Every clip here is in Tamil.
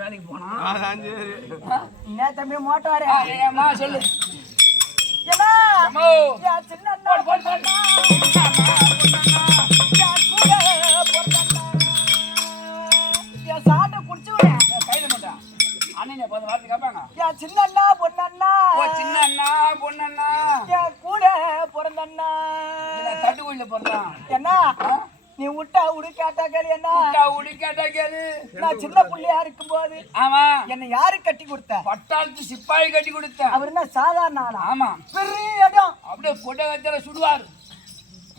வேலைக்கு போனா தம்பி மோட்டாரு சொல்லு சாட்டை குடிச்சு கையில மாட்டான் அண்ணன் வார்த்தை கேட்பாங்க சின்ன அண்ணா பொண்ணண்ணா சின்ன அண்ணா பொண்ணண்ணா கூட பிறந்தண்ணா தட்டுக்குள்ள பிறந்தான் என்ன நீ விட்டா உடு கேட்டா கேளு என்ன உடு கேட்டா கேளு நான் சின்ன பிள்ளையா இருக்கும் போது ஆமா என்ன யாரு கட்டி கொடுத்த பட்டாளத்து சிப்பாய் கட்டி கொடுத்த அவர் என்ன சாதாரண ஆளா ஆமா பெரிய இடம் அப்படியே கொடை கத்தில சுடுவாரு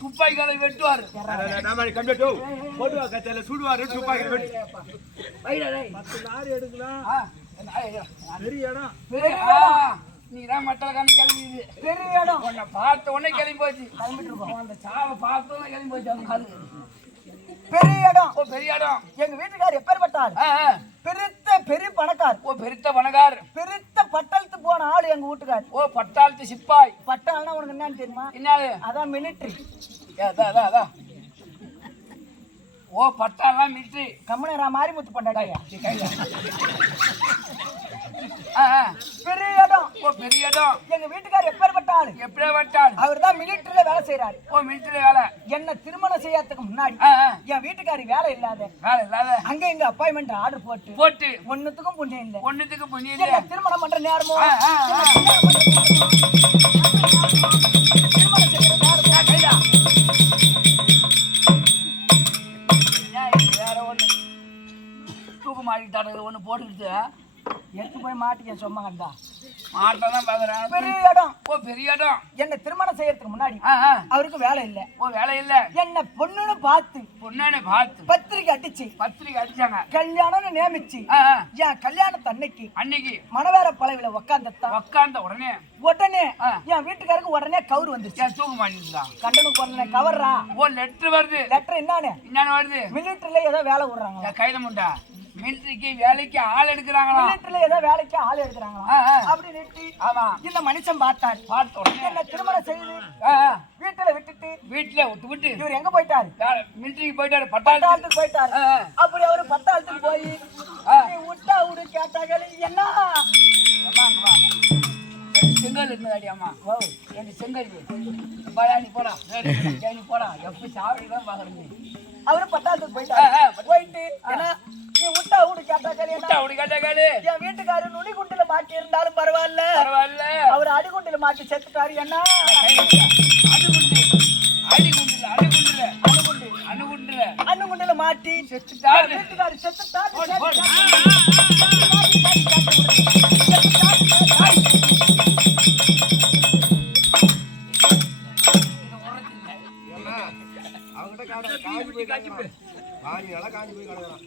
துப்பாக்கி காலை வெட்டுவாரு சுடுவாரு துப்பாக்கி நீதான் மட்டல காமி கிளம்பி பெரிய இடம் உன்னை பார்த்த உடனே கிளம்பி போச்சு கிளம்பிட்டு இருக்கோம் அந்த சாவை பார்த்த உடனே கிளம்பி போச்சு அவங்க காலு பெரிய இடம் பெரிய இடம் எங்க வீட்டுக்கார் எப்பேற்பட்டார் பெருத்த பெரிய பணக்கார் பெருத்த பணக்கார் பெருத்த பட்டாளத்து போன ஆளு எங்க வீட்டுக்கார் பட்டாளத்து சிப்பாய் பட்டாளனா உனக்கு என்னன்னு தெரியுமா என்னது அதான் மிலிட்டரி அதான் பட்டாளா மிலிட்டரி கம்மனரா மாரிமுத்து பண்டாடாயா பெரிய இடம் பெரிய இடம் எங்க வீட்டுக்கார் எப்பேற்பட்ட ஆளு அவர் தான் மிலிட்டரியில வேலை செய்யறாரு மிலிட்டரி வேலை என்ன திருமணம் செய்யறதுக்கு முன்னாடி என் வீட்டுக்காரி வேலை இல்லாத அங்க எங்க அப்பாயின்மெண்ட் ஆர்டர் போட்டு ஒண்ணுத்துக்கும் புண்ணியம் இல்ல திருமணம் பண்ற நேரமோ திருமணம் செய்யற நேரம் வேற ஒண்ணு தூக்கு மாட்டிட்டாரு ஒண்ணு போட்டுக்கிட்டு எடுத்து போய் மாட்டிக்க சொம்மா கண்டா மாட்டதான் பாக்குறேன் பெரிய இடம் பெரிய இடம் என்ன திருமணம் செய்யறதுக்கு முன்னாடி அவருக்கு வேலை இல்ல வேலை இல்ல என்ன பொண்ணுன்னு பார்த்து பத்திரிக்கை அடிச்சாங்க கல்யாணம்னு நியமிச்சு என் கல்யாணத்து அன்னைக்கு மணவேற பழவில உட்கார்ந்த உடனே என் வீட்டுக்காருக்கு உடனே கவுர் வந்துருச்சு தூக்க மாட்டேங்குதான் கண்டனுக்கு உடனே கவர்றா லெட்டர் வருது லெட்டர் என்னன்னு வருது மிலிட்டரியில ஏதோ வேலை விடுறாங்க கையில முண்டா மிலிட்டரிக்கு வேலைக்கு ஆள் எடுக்கிறாங்களா மிலிட்டரியில ஏதோ வேலைக்கு ஆள் எடுக்கிறாங்களா அப்படி நிறுத்தி ஆமா இந்த மனுஷன் பார்த்த உடனே என்ன திருமணம் செய்து வீட்டுல விட்டுட்டு இவர் எங்க போயிட்டாரு மிலிட்டரிக்கு போயிட்டாரு பட்டாளத்துக்கு போயிட்டாரு அப்படி அவரு பட்டாளத்துக்கு போய் விட்டா விடு கேட்டாங்க என்ன செங்கல் இருந்தாடி அம்மா என் செங்கல் நீ போடா எப்படி சாவடிதான் பாக்குறீங்க அவரு பட்டாளத்துக்கு போயிட்டு ஏன்னா நீ விட்டா விடு கேட்டாங்க என் வீட்டுக்காரு நுனிகுண்டுல மாட்டி இருந்தாலும் பரவாயில்ல அவர் அடிகுண்டுல மாட்டி செத்துட்டாரு என்ன அணுகுண்டுல மாட்டி செத்துட்டாரு வீட்டுக்காரு செத்துட்டாரு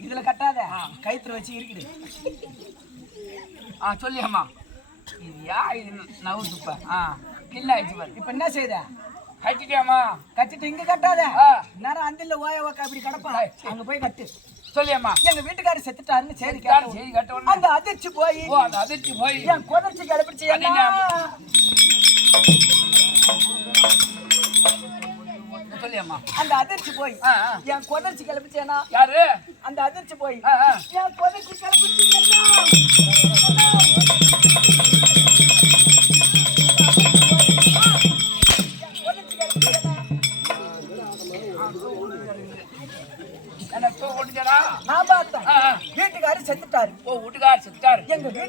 இதுல கட்டாத கைத்துல வச்சு இருக்குது சொல்லியம்மா இது நவுத்துப்ப கில்ல ஆயிடுச்சு பாரு இப்ப என்ன செய்த கட்டிட்டியாமா கட்டிட்டு இங்க கட்டாத நேரம் அந்தில ஓய ஓக்க அப்படி கிடப்பா அங்க போய் கட்டு சொல்லியம்மா எங்க வீட்டுக்காரர் செத்துட்டாருன்னு சரி கட்ட அந்த அதிர்ச்சி போய் என் குதிர்ச்சி கிளப்பிடுச்சு சொல்லியம்மா அந்த அதிர்ச்சி போய் என் குதிர்ச்சி கிளப்பிச்சேனா யாரு அந்த அதிர்ச்சி போய் என் குதிர்ச்சி கிளப்பிச்சு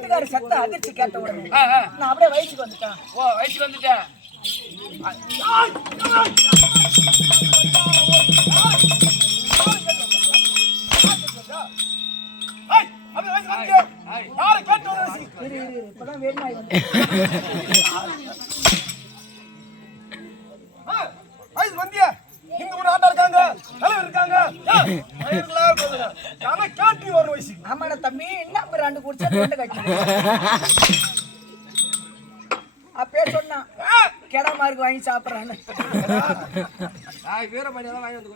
வீட்டுக்காரர் சத்த அதிர்ச்சி கேட்ட உடனே நான் அப்படியே வயசுக்கு வந்துட்டேன். ஓ வயசுக்கு வந்துட்டேன். இப்பதான் வேணுமாய் வந்து வயசு வந்தியா? இங்க ஒரு ஆட்டா இருக்காங்க, தலைவர் இருக்காங்க. கேட்டி ஒரு வயசு. ஆமாடா தம்பி, என்ன ரெண்டு குடிச்சா தொண்டை கட்டி. அப்பே சொன்னான் கெடாமாருக்கு வாங்கி சாப்பிடறான்னு. வீரமணியெல்லாம் வாங்கி வந்து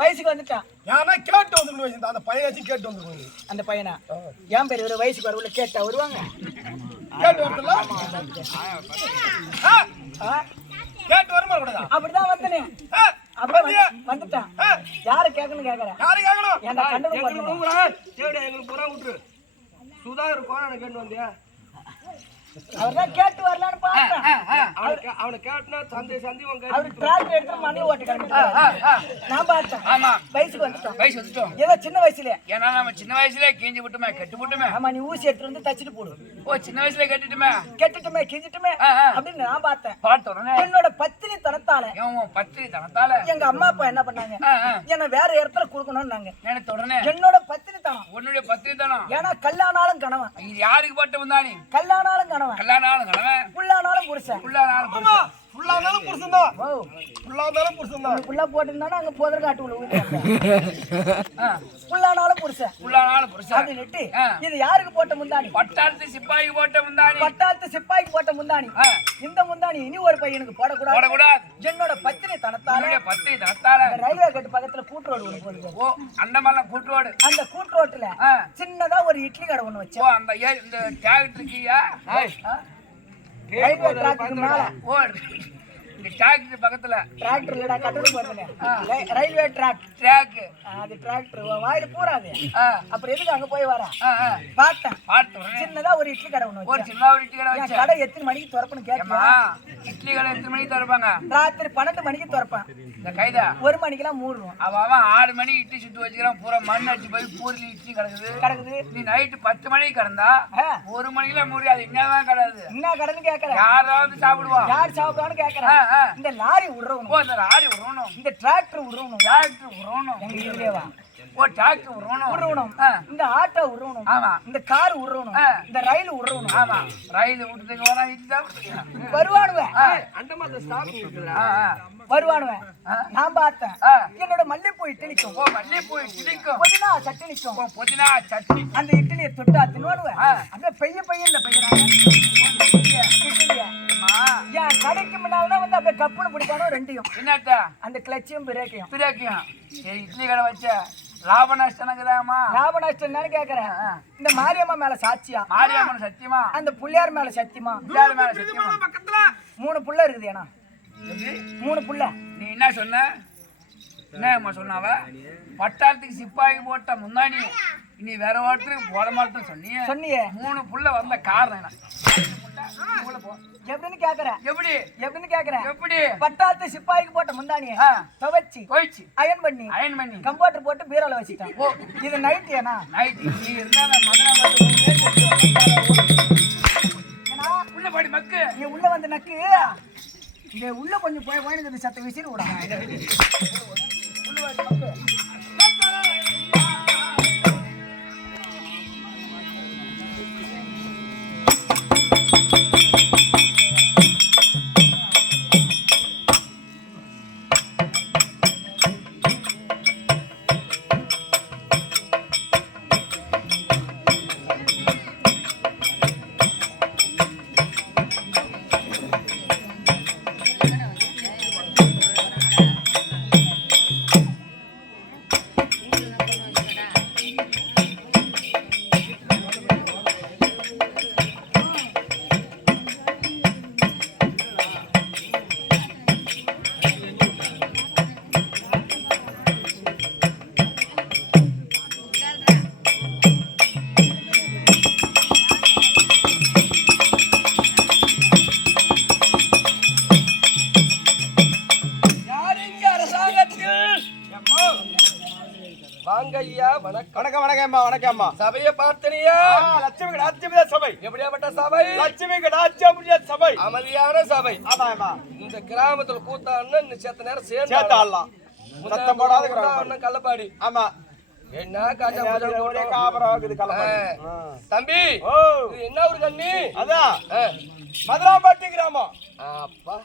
வயசுக்கு வந்துட்டான். யானா கேட்டு வந்து வயசு அந்த பையனாச்சும் கேட்டு வந்து அந்த பையனா ஏன் பேர் ஒரு வயசுக்கு வரவுள்ள கேட்டா வருவாங்க. கேட்டு வரல கேட்டு வருமா கூடாதா? அப்படிதான் வந்தனே. அப்ப வந்துட்டான். யாரை கேட்கணும் கேக்குறேன். யாரை கேட்கணும்? ஏன்டா கண்டனம் பண்ணுங்க. தேடி எங்களுக்கு புறா விட்டுரு. சுதாகர் கோணனை கேட்டு வந்தியா? அவர்தான் கேட்டு வரலான்னு பார்த்தேன். அவனை கேட்டுனா சந்தை அவரு டிராக்டர் எடுத்து மணி ஓட்டி கிளம்பிட்டாரு. நான் பார்த்தேன். ஆமா வயசுக்கு வந்துட்டோம். வயசு வந்துட்டோம். ஏதோ சின்ன வயசுல. ஏன்னா நம்ம சின்ன வயசுல கிஞ்சி விட்டுமே கெட்டு விட்டுமே. ஆமா நீ ஊசி எடுத்து வந்து தச்சிட்டு போடு. ஓ சின்ன வயசுல கட்டிட்டுமே கெட்டுட்டுமே கிஞ்சிட்டுமே அப்படின்னு நான் பார்த்தேன். பார்த்தோன்னே என்னோட பத்தினி தனத்தால பத்திரி தனத்தால எங்க அம்மா அப்பா என்ன பண்ணாங்க, என்ன வேற இடத்துல கொடுக்கணும்னாங்க. நினைத்த உடனே என்னோட பத்தினி தனம், உன்னுடைய பத்திரி தனம். ஏன்னா கல்லானாலும் கணவன். இது யாருக்கு போட்டு வந்தானி? கல்லானாலும் கணவன், கல்யாணம் கணவன், புல்லானாலும் புருஷன். புல்லானாலும் ஃபுல்லானாலும் புருஷன் தான். ஓ ஃபுல்லானாலும் புருஷன் தான். புல்லா போட்டுருந்தானா அங்க போதர் காட்டு உள்ள புல்லானாலும் புருஷன், புல்லானாலும் புருஷன் அப்படின்னுட்டு இது யாருக்கு போட்ட முந்தாணி? பட்டாளத்து சிப்பாய்க்கு போட்ட முந்தாணி. பட்டாளத்து சிப்பாய்க்கு போட்ட முந்தாணி. இந்த முந்தாணி இனி ஒரு பையனுக்கு போடக்கூடாது. போடக்கூடாது. என்னோட பத்தினி தனத்தால பத்திரி தனத்தால ரயில்வே கேட் பக்கத்துல கூட்டுரோடு ஒண்ணு போடுது. ஓ அந்த மாதிரிலாம் கூட்டுரோடு. அந்த கூட்டுரோட்டுல சின்னதா ஒரு இட்லி கடை ஒண்ணு வச்சோம். ஓ அந்த இந்த டிராக்டர் இருக்கியா? ரயில்வே டிராக்குக்கு மேல. ஓ டிராக்டர் பக்கத்துல. டிராக்டர் இல்லடா கட்டடம் போறதுல. Railway track. டிராக். அது டிராக்டர் வாயில பூராது. அப்புறம் எதுக்கு அங்க போய் வரா? பார்த்தேன். பார்த்தேன். சின்னதா ஒரு இட்லி கடை ஒண்ணு ஒரு வச்சோம். சின்ன ஒரு இட்லி கடை வச்சேன். கடை எத்தனை மணிக்கு திறப்பணும் கேட்கமா? இட்லி கடை எத்தனை மணிக்கு திறப்பாங்க? ராத்திரி 12 மணிக்கு திறப்பேன். இந்த கைதா 1 மணிக்கெல்லாம் மூடுவோம். அவன் 6 மணிக்கு இட்லி சுட்டு வச்சுக்கிறான். பூரா மண் அடிச்சு போய் பூரில் இட்லி கிடக்குது. நீ நைட்டு 10 மணிக்கு கிடந்தா 1 மணிக்கெல்லாம் முடியாது. என்னதான் கிடையாது. என்ன கடைன்னு கேட்கறேன். யாராவது சாப்பிடுவான். யார் சாப்பிடுவான்னு கேட்கறேன். இந்த லாரி விடுறவனும், இந்த லாரி விடணும், இந்த டிராக்டர் விடுறவனும், டிராக்டர் விடணும், எங்க இதுலயே வா. ஓ டிராக்டர் விடணும், இந்த ஆட்டோ விடணும், ஆமா இந்த கார் விடணும், இந்த ரயில் விடணும். ஆமா ரயில் விட்டுக்கு வரா இட்லி சாப்பிடுங்க. வருவானுவேன். அந்த மாதிரி ஸ்டாப் இருக்குல்ல. வருவானுவேன். நான் பார்த்தேன். என்னோட மல்லிப்பூ இட்லிக்கும், ஓ மல்லிப்பூ இட்லிக்கும், புதினா சட்னிக்கும், ஓ புதினா சட்னி. அந்த இட்லியை தொட்டா தின்னுவானுவேன். அப்படியே பையன் பையனாங்க இட்லியா. ஏன் கடைக்கு முன்னால்தான் வந்து அப்படியே கப்புன்னு பிடிப்பானோ ரெண்டையும். என்னத்த? அந்த கிளச்சியும் பிரேக்கையும். சரி இட்லி கடை வச்ச லாப நஷ்டம்ங்கறாமா? லாப நஷ்டம் தானே கேக்குறேன். இந்த மாரியம்மா மேல சாட்சியா? மாரியம்மன் சத்தியமா? அந்த புள்ளியார் மேல சத்தியமா? புள்ளியார் மேல சத்தியமா? பக்கத்துல 3 புள்ள இருக்குது. ஏனா 3 புள்ள. நீ என்ன சொன்ன? என்னம்மா சொன்னாவ? பட்டாளத்துக்கு சிப்பாய்க்கு போட்ட முந்தாணி இனி வேற ஒருத்தருக்கு போட மாட்டேன்னு சொன்னியே. 3 புள்ள வந்த காரணம் என்ன? எப்படின்னு கேக்குறேன். எப்படின்னு கேக்குறேன். எப்படி? பட்டாளத்து சிப்பாய்க்கு போட்ட முந்தானிய துவைச்சு அயன் பண்ணி கம்ப்யூட்டர் போட்டு பீரோல வச்சுட்டேன். ஓ இது நைட். ஏனா நைட் நீ இருந்தா உள்ள பாடி மக்கு. நீ உள்ள வந்து நக்கு. இங்க உள்ள கொஞ்சம் போய் போயிட்டு சத்த விசிறு விடாங்க. உள்ள வந்து மக்கு. வாங்க ஐயா. வணக்கம் வணக்கம். வணக்கம்மா வணக்கம்மா. சபையை பார்த்தனியா? லட்சுமி கடாட்சிய சபை. எப்படியாப்பட்ட சபை? லட்சுமி கடாட்சிய சபை. அமைதியான சபை. ஆமாமா. இந்த கிராமத்துல கூத்தான்னு இன்னும் செத்த நேரம் சேர்ந்து ஆடலாம். சத்தம் போடாத கிராமம். கள்ளப்பாடி. ஆமா. என்ன காஞ்சா ஒரே காபரா இருக்குது கள்ளப்பாடி. தம்பி இது என்ன ஒரு கண்ணி? அதான் மதுராம்பட்டி கிராமம். அப்பா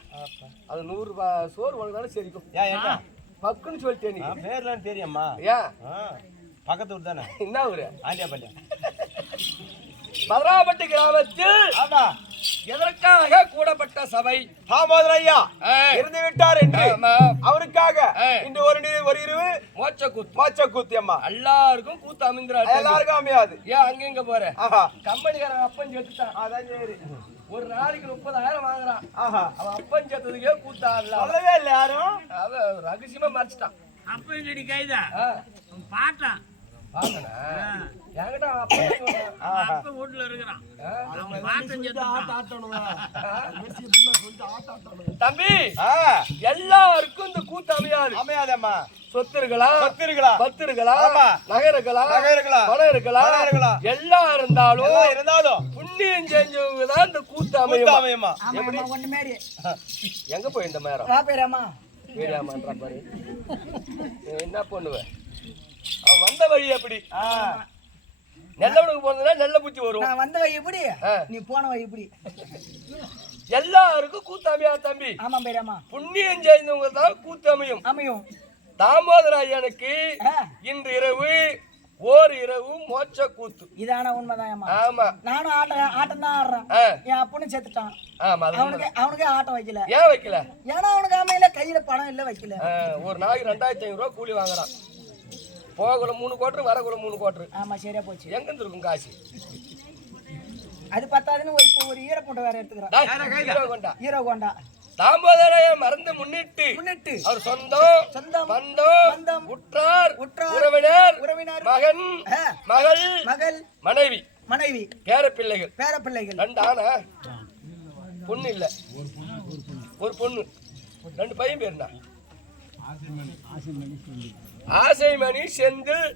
அது 100 சோறு உனக்கு சரிக்கும். ஏன் என்ன பக்குன்னு சொல்லிட்டே நீ. பேர்லாம் தெரியுமா? ஏன் பக்கத்து ஊர் தானே. என்ன ஊரு? ஆண்டியாபள்ளி. மதுராம்பட்டி கிராமத்தில் ஆமா எதற்காக கூடப்பட்ட சபை? தாமோதர ஐயா இருந்து விட்டார் என்று அவருக்காக இன்று ஒரு இரவு மோட்ச கூத்து அம்மா. எல்லாருக்கும் கூத்து அமைந்துறாரு. எல்லாருக்கும் அமையாது. ஏன் அங்க இங்க போற? கம்பெனிக்காரன் அப்பன் செத்துட்டான். அதான் சரி. ஒரு நாளைக்கு 30,000 வாங்குறான். அவன் அப்பன் செத்ததுக்கே கூத்தா சொல்லவே இல்லை யாரும். அவன் ரகசியமா மறைச்சிட்டான். அப்பன் செடி கைதா பாட்டான் வாங்கண்ணா என்கிட்ட அப்பன் வீட்டுல இருக்கிறான். தம்பி எல்லாருக்கும் இந்த கூத்து அமையாது. அமையாதம்மா. சொத்துருகளா பத்திருகளா நகருகளா எல்லாம் இருந்தாலும் புண்ணியம் செஞ்சவங்க தான் இந்த கூத்து அமையுமா. எங்க போய் இந்த மேரம் வீராமான்ற பாரு என்ன பண்ணுவேன். அவன் வந்த வழி அப்படி. நெல்லவனுக்கு போனதுன்னா நெல்ல பூச்சி வரும். வந்த வழி எப்படி நீ போன வழி எப்படி? எல்லாருக்கும் கூத்து அமையா தம்பி. ஆமா பேராமா. புண்ணியம் செய்தவங்க தான் கூத்து அமையும். தாமோதர ஐயனுக்கு இன்று இரவு ஓர் இரவு மோட்ச கூத்து. இதான உண்மைதான். ஆமா நானும் ஆட்டம் தான் ஆடுறேன். என் அப்பனும் செத்துட்டான். அவனுக்கே ஆட்டம் வைக்கல. ஏன் வைக்கல? ஏன்னா அவனுக்கு அமையில கையில பணம் இல்ல வைக்கல. ஒரு நாளைக்கு 2500 ரூபாய் கூலி வாங்குறான். போகக்குள்ள 3 கோட்டர் வரக்குள்ள 3 கோட்டர். ஆமா சரியா போச்சு. எங்க இருந்து இருக்கும் காசு? அது பத்தாதுன்னு ஒரு ஈரப்பூட்டை வேற எடுத்துக்கிறான். ஹீரோ கொண்டா தாமோதரைய மறந்து முன்னிட்டு அவர் சொந்தம் பந்தம் உற்றார் உறவினர் மகன் மனைவி பேர பிள்ளைகள் 2 ஆனா பொண்ணு இல்ல ஒரு பொண்ணு 2 பையன் பேருனா ஆசைமணி செந்தில்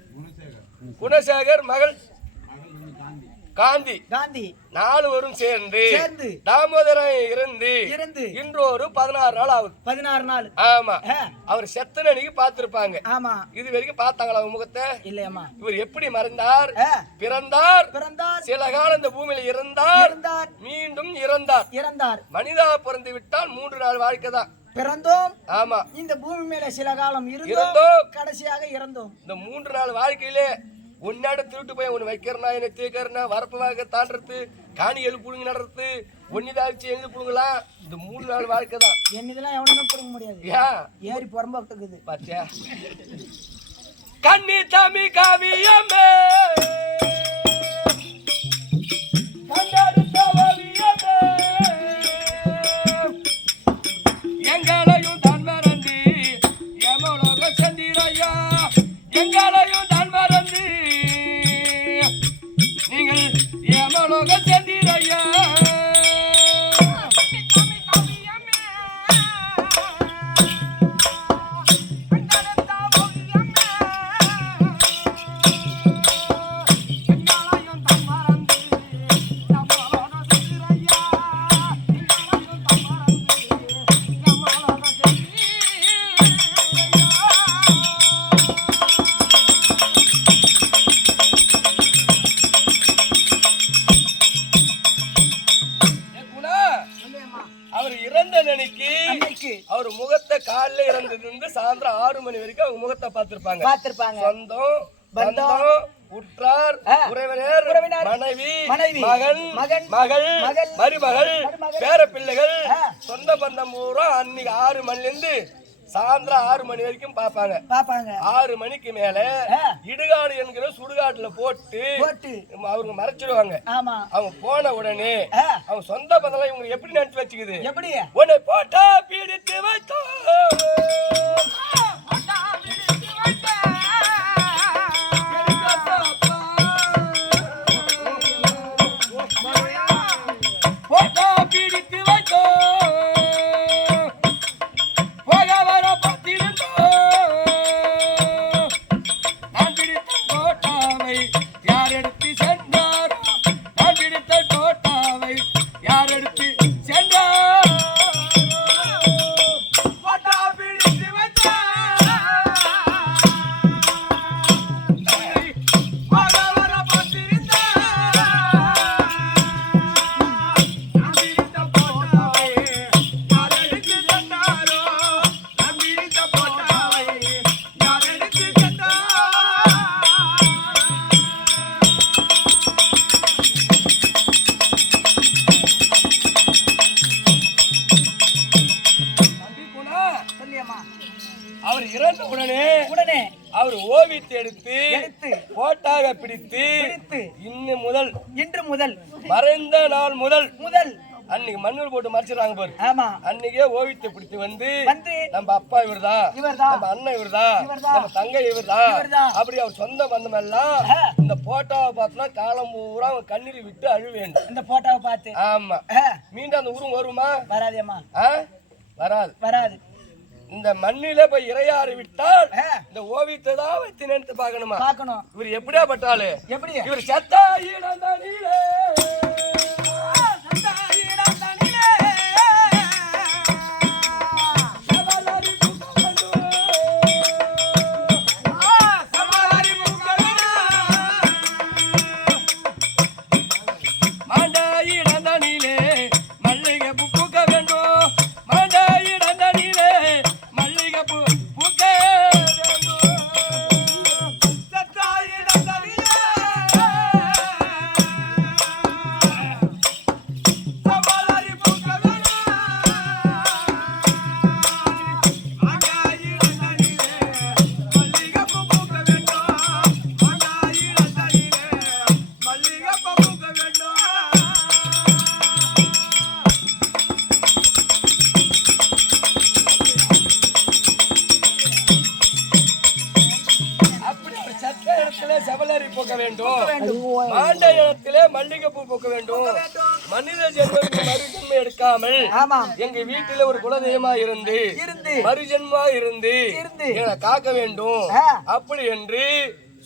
குணசேகர் மகள் காந்தி 4 வரும் சேர்ந்து தாமோதரம் இருந்து இன்றொரு 16 நாள் ஆகுது. 16 நாள். ஆமா அவர் செத்தன அன்னைக்கு பார்த்திருப்பாங்க. ஆமா இது வரைக்கும் பார்த்தாங்களா முகத்தை? இல்லையம்மா. இவர் எப்படி மறைந்தார்? பிறந்தார் சில காலம் இந்த பூமியில இருந்தார் மீண்டும் இறந்தார். மனிதா பிறந்து விட்டால் 3 நாள் வாழ்க்கை தான். பிறந்தோம். ஆமா இந்த பூமி மேல சில காலம் இருந்தோம் கடைசியாக இறந்தோம். இந்த 3 நாள் வாழ்க்கையிலே ஒன்னாட திருட்டு போய் ஒன்னு வைக்கிறனா என்ன தேக்கறனா வரப்பு வாங்க தாண்டறது காணி எழு புடுங்கி நடறது ஒன்னிதாச்சு எங்க புடுங்கலாம். இந்த 3 நாள் வாழ்க்கை தான். என்னதெல்லாம் எவனுமே புடுங்க முடியாது. ஏறி புறம்ப விட்டுக்குது பாத்தியா? கண்ணி தாமி காவியமே கண்டாடுத்த ஓவியமே எங்களையும் தான் மறந்து எமலோக சந்திரையா எங்களையும் தான் மறந்து நீங்கள் எமலோக சந்திரையா அவர் முகத்தை காலைல இறந்தது சாயந்தரம் 6 மணி வரைக்கும் அவங்க முகத்தை பார்த்திருப்பாங்க. சொந்தம் பந்தம் உற்றார் உறவினர் மனைவி மகள் மருமகள் பேர பிள்ளைகள் சொந்த பந்தம் பூரா அன்னைக்கு 6 மணில இருந்து சாயந்தரம் 6 மணி வரைக்கும் பாப்பாங்க. 6 மணிக்கு மேல இடுகாடு என்கிற சுடுகாட்டுல போட்டு அவங்க மறைச்சிடுவாங்க. அவங்க போன உடனே அவங்க சொந்த பந்தம் இவங்க எப்படி நினைச்சு வச்சுக்குது? உன்னை போட்டா பீடித்து வைத்தோ போட்டா பீடித்து வைத்தோ நான் பிடித்த கோட்டாவை அவர் ஓவியத்தை எடுத்து எடுத்து போட்டாக பிடித்து இன்று முதல் மறைந்த நாள் முதல் அன்னைக்கு மண்ணில் போட்டு மறைச்சிடறாங்க பாரு. ஆமா, அன்னைக்கே ஓவியத்தை பிடித்து வந்து நம்ம அப்பா இவர்தான், நம்ம அண்ணன் இவர்தான், நம்ம தங்கை இவர்தான், அப்படி அவர் சொந்த பந்தம் எல்லாம் இந்த போட்டோவை பார்த்தா காலம் பூரா அவங்க கண்ணீர் விட்டு அழு வேண்டும். இந்த போட்டோவை பார்த்து. ஆமா, மீண்டும் அந்த உருவம் வருமா? வராதேம்மா, வராது. இந்த மண்ணில போய் இறையாறு விட்டால் இந்த ஓவியத்தை தான் வைத்து நினைத்து பார்க்கணுமா? பார்க்கணும். இவர் எப்படியா பட்டாளு? எப்படி? இவர் சத்தா ஈடந்தனிலே செவலரி போக்க வேண்டும், மாண்ட இடத்திலே மல்லிகைப்பூ போக்க வேண்டும். மனித ஜென்மத்துக்கு மறுஜென்மம் எடுக்காமல் எங்க வீட்டில ஒரு குலதெய்வமா இருந்து மறுஜென்மா இருந்து காக்க வேண்டும். அப்படி என்று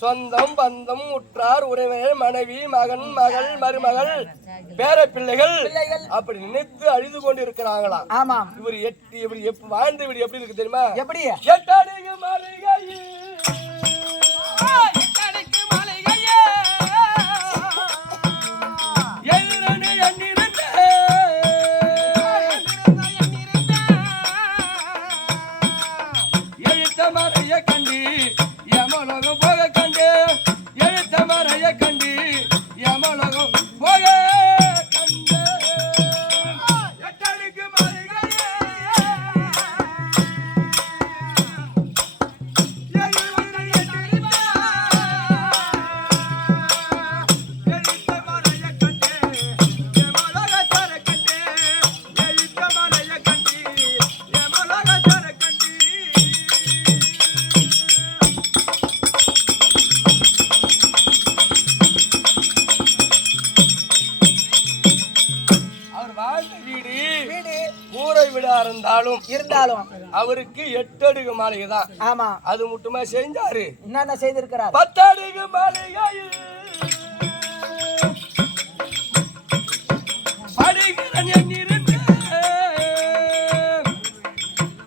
சொந்தம் பந்தம் உற்றார் உறவினர் மனைவி மகன் மகள் மருமகள் பேர பிள்ளைகள் அப்படி நினைத்து அழுது கொண்டு இருக்கிறாங்களாம். ஆமாம், இவர் இப்படி வாழ்ந்து இப்படி எப்படி இருக்கு தெரியுமா? எப்படி? எட்டாடிக்கு மாளிகையில் இருந்தாலும் அவருக்கு 8 அடுக்கு மாளிகை தான். ஆமா, அது மட்டுமா செஞ்சாரு? என்னென்ன செய்திருக்கிறார்? 10 அடுக்கு மாளிகையில் படிக்கிறன் எங்கிருந்து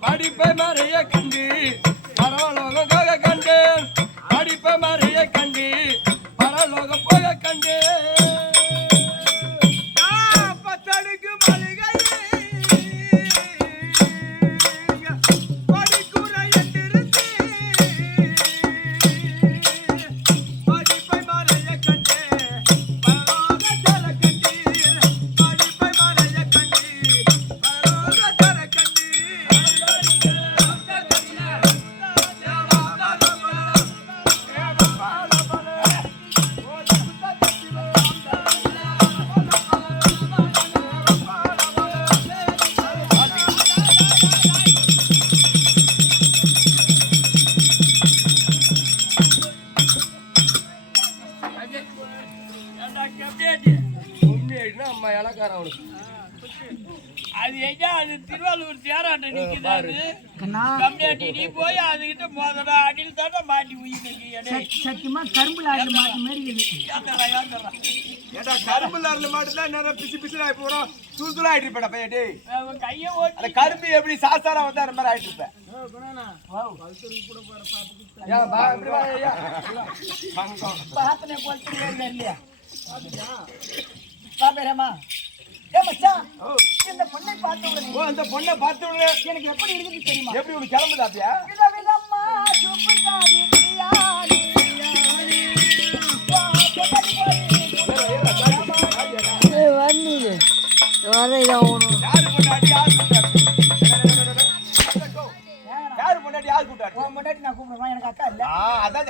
படிப்பை மறைய கண்டு பரலோகம் போக கண்டேன், படிப்பை மறைய கண்டு பரலோகம் போக கண்டேன். அது எங்க அது திருவாரூர் தேராட்ட நிக்குதாரு கம்மியாட்டி நீ போய் அதுகிட்ட மோதடா அடியில் தாண்டா மாட்டி உயிர் சத்தியமா கரும்புல ஆடு மாட்டு மாதிரி ஏடா கரும்புல ஆடு மாட்டு தான் நேரா பிசி பிசி ஆயி போறோம் தூள் தூள் ஆயிட்டு இருப்படா பையடே கைய ஓட்டி அந்த கரும்பு எப்படி சாசாரா வந்தா அந்த மாதிரி ஆயிட்டு இருப்ப வாவ் கல்தூர் கூட போற பாத்துக்கிட்ட யா பா இப்படி வா ஐயா பங்கம் பாத்தனே போட்டு இல்லையா பாபேரமா ஏ மச்சான் இந்த பொண்ணை பார்த்த உடனே அந்த பொண்ணை பார்த்த உடனே எனக்கு எப்படி இருக்குது தெரியுமா? எப்படி உனக்கு கிளம்புதா அப்படியே? விதவிதமா சூப்பர்காரி பிரியாணி யாரு பொண்டாட்டி யாரு பொண்டாட்டி உன் முன்னாடி நான் கூப்பிடுவேன் எனக்கு அக்கா இல்ல அதான்